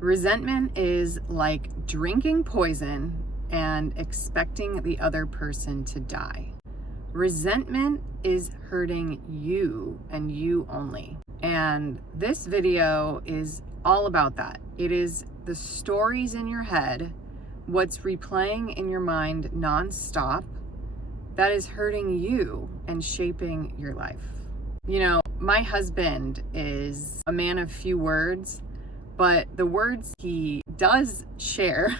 Resentment is like drinking poison and expecting the other person to die. Resentment is hurting you and you only. And this video is all about that. It is the stories in your head, what's replaying in your mind nonstop, that is hurting you and shaping your life. You know, my husband is a man of few words, but the words he does share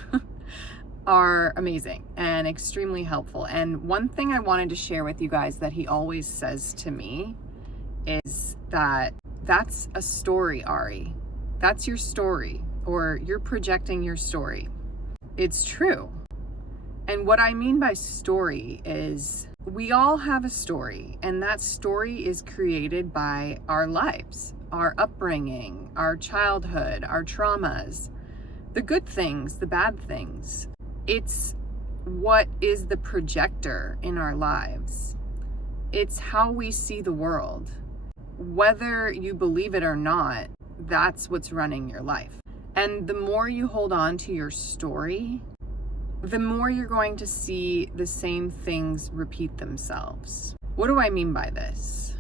are amazing and extremely helpful. And one thing I wanted to share with you guys that he always says to me is that that's a story, Ari. That's your story, or you're projecting your story. It's true. And what I mean by story is we all have a story, and that story is created by our lives, our upbringing, our childhood, our traumas, the good things, the bad things. It's what is the projector in our lives. It's how we see the world. Whether you believe it or not, that's what's running your life. And the more you hold on to your story, the more you're going to see the same things repeat themselves. What do I mean by this?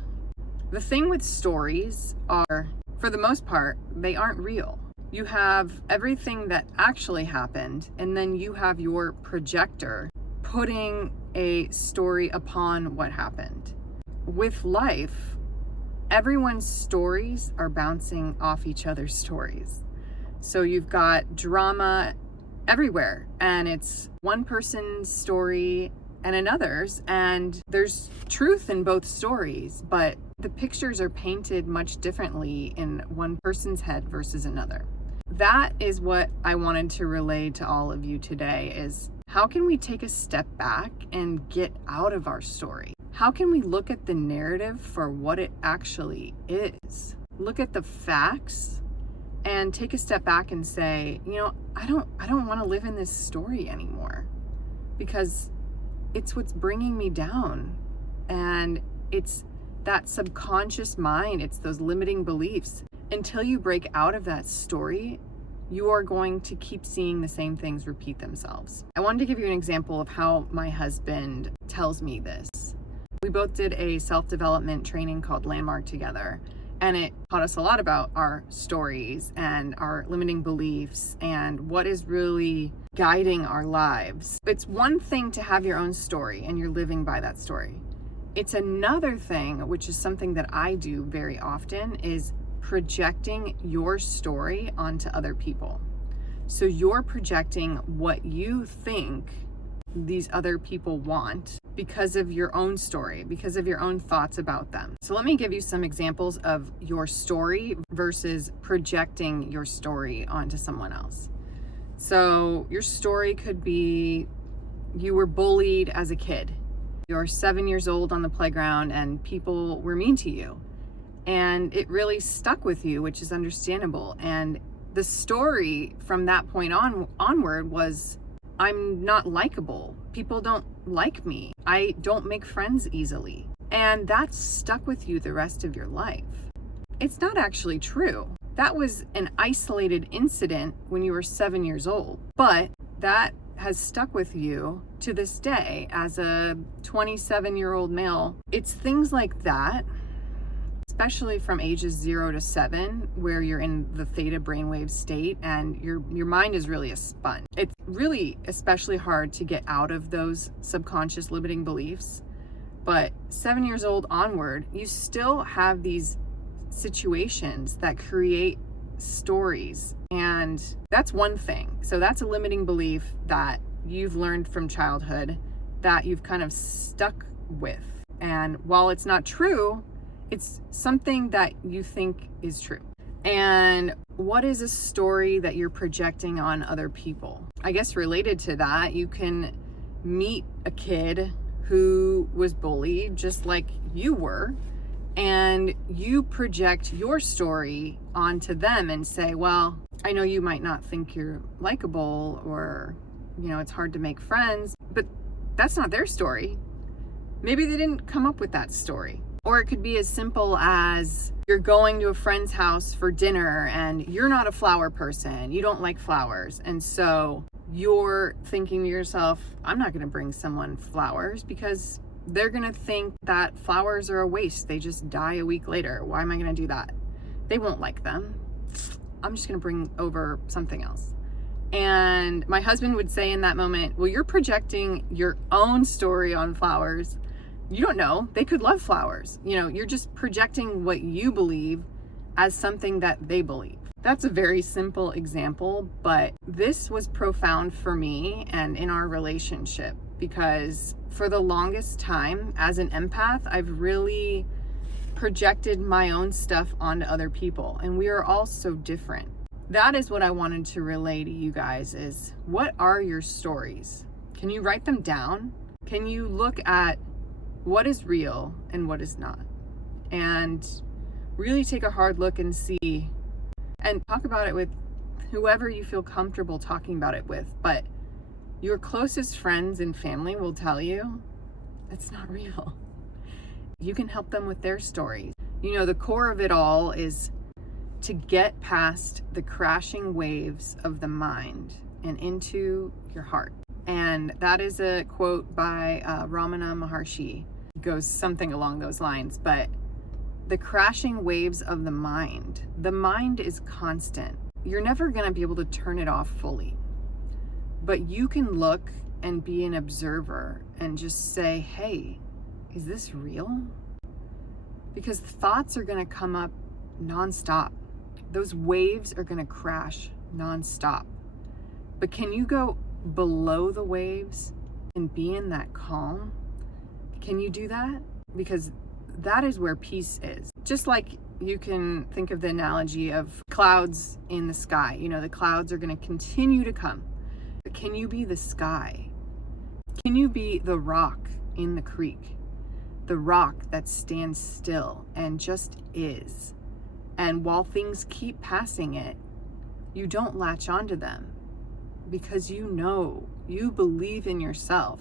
The thing with stories are, for the most part, they aren't real. You have everything that actually happened, and then you have your projector putting a story upon what happened. With life, everyone's stories are bouncing off each other's stories. So you've got drama everywhere, and it's one person's story and another's, and there's truth in both stories, but the pictures are painted much differently in one person's head versus another. That is what I wanted to relay to all of you today, is how can we take a step back and get out of our story? How can we look at the narrative for what it actually is? Look at the facts and take a step back and say, you know, I don't want to live in this story anymore, because it's what's bringing me down. And it's that subconscious mind, it's those limiting beliefs. Until you break out of that story, you are going to keep seeing the same things repeat themselves. I wanted to give you an example of how my husband tells me this. We both did a self-development training called Landmark together, and it taught us a lot about our stories and our limiting beliefs and what is really guiding our lives. It's one thing to have your own story and you're living by that story. It's another thing, which is something that I do very often, is projecting your story onto other people. So you're projecting what you think these other people want because of your own story, because of your own thoughts about them. So let me give you some examples of your story versus projecting your story onto someone else. So your story could be you were bullied as a kid. You're 7 years old on the playground and people were mean to you. And it really stuck with you, which is understandable. And the story from that point onward was, I'm not likable. People don't like me. I don't make friends easily. And that's stuck with you the rest of your life. It's not actually true. That was an isolated incident when you were 7 years old, but that has stuck with you to this day as a 27-year-old male. It's things like that, especially from ages 0 to 7, where you're in the theta brainwave state and your mind is really a sponge. It's really especially hard to get out of those subconscious limiting beliefs. But 7 years old onward, you still have these situations that create stories. And that's one thing. So that's a limiting belief that you've learned from childhood that you've kind of stuck with. And while it's not true, it's something that you think is true. And what is a story that you're projecting on other people? I guess related to that, you can meet a kid who was bullied just like you were, and you project your story onto them and say, well, I know you might not think you're likable, or, you know, it's hard to make friends, but that's not their story. Maybe they didn't come up with that story. Or it could be as simple as you're going to a friend's house for dinner and you're not a flower person. You don't like flowers. And so you're thinking to yourself, I'm not going to bring someone flowers because they're going to think that flowers are a waste. They just die a week later. Why am I going to do that? They won't like them. I'm just going to bring over something else. And my husband would say in that moment, well, you're projecting your own story on flowers. You don't know. They could love flowers. You're just projecting what you believe as something that they believe. That's a very simple example, but this was profound for me and in our relationship, because for the longest time as an empath, I've really projected my own stuff onto other people, and we are all so different. That is what I wanted to relay to you guys is, what are your stories? Can you write them down? Can you look at what is real and what is not? And really take a hard look and see, and talk about it with whoever you feel comfortable talking about it with. But your closest friends and family will tell you it's not real. You can help them with their stories. The core of it all is to get past the crashing waves of the mind and into your heart. And that is a quote by Ramana Maharshi. It goes something along those lines, but the crashing waves of the mind is constant. You're never going to be able to turn it off fully, but you can look and be an observer and just say, hey, is this real? Because thoughts are going to come up nonstop. Those waves are going to crash nonstop. But can you go below the waves and be in that calm? Can you do that? Because that is where peace is. Just like you can think of the analogy of clouds in the sky. The clouds are going to continue to come. But can you be the sky? Can you be the rock in the creek? The rock that stands still and just is. And while things keep passing it, you don't latch onto them, because you believe in yourself.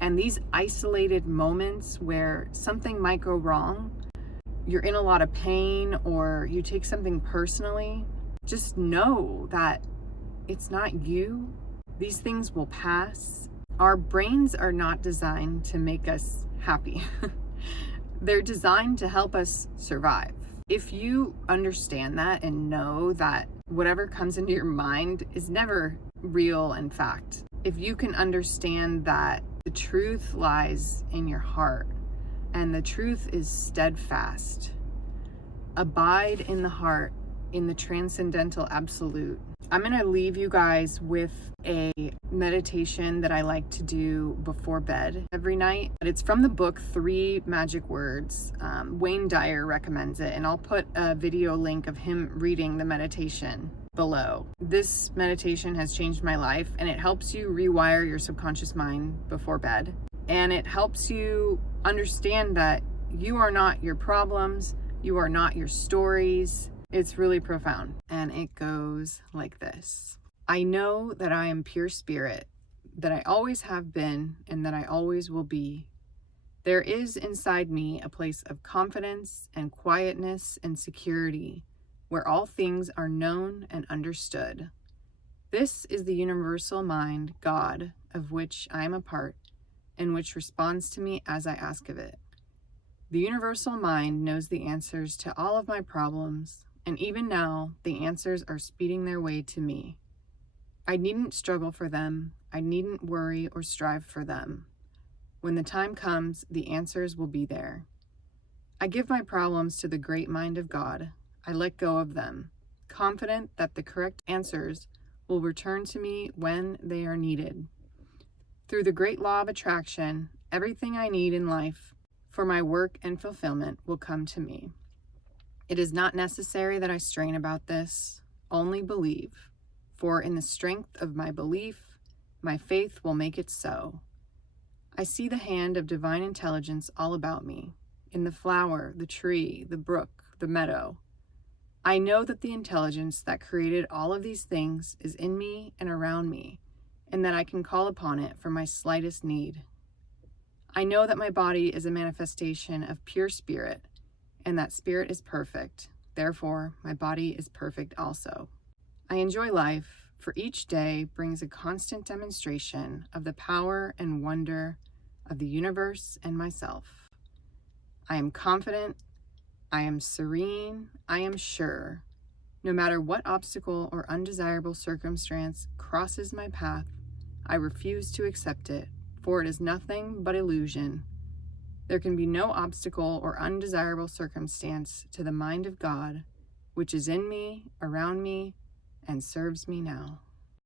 And these isolated moments where something might go wrong, you're in a lot of pain, or you take something personally, just know that it's not you. These things will pass. Our brains are not designed to make us happy. They're designed to help us survive. If you understand that and know that whatever comes into your mind is never real and fact, if you can understand that the truth lies in your heart and the truth is steadfast, abide in the heart, in the transcendental absolute. I'm going to leave you guys with a meditation that I like to do before bed every night. It's from the book 3 Magic Words. Wayne Dyer recommends it, and I'll put a video link of him reading the meditation below. This meditation has changed my life, and it helps you rewire your subconscious mind before bed. And it helps you understand that you are not your problems, you are not your stories. It's really profound. And it goes like this. I know that I am pure spirit, that I always have been, and that I always will be. There is inside me a place of confidence and quietness and security, where all things are known and understood. This is the universal mind, God, of which I am a part, and which responds to me as I ask of it. The universal mind knows the answers to all of my problems, and even now, the answers are speeding their way to me. I needn't struggle for them. I needn't worry or strive for them. When the time comes, the answers will be there. I give my problems to the great mind of God. I let go of them, confident that the correct answers will return to me when they are needed. Through the great law of attraction, everything I need in life for my work and fulfillment will come to me. It is not necessary that I strain about this, only believe, for in the strength of my belief, my faith will make it so. I see the hand of divine intelligence all about me, in the flower, the tree, the brook, the meadow. I know that the intelligence that created all of these things is in me and around me, and that I can call upon it for my slightest need. I know that my body is a manifestation of pure spirit, and that spirit is perfect. Therefore, my body is perfect also. I enjoy life, for each day brings a constant demonstration of the power and wonder of the universe and myself. I am confident, I am serene, I am sure. No matter what obstacle or undesirable circumstance crosses my path, I refuse to accept it, for it is nothing but illusion. There can be no obstacle or undesirable circumstance to the mind of God, which is in me, around me, and serves me now.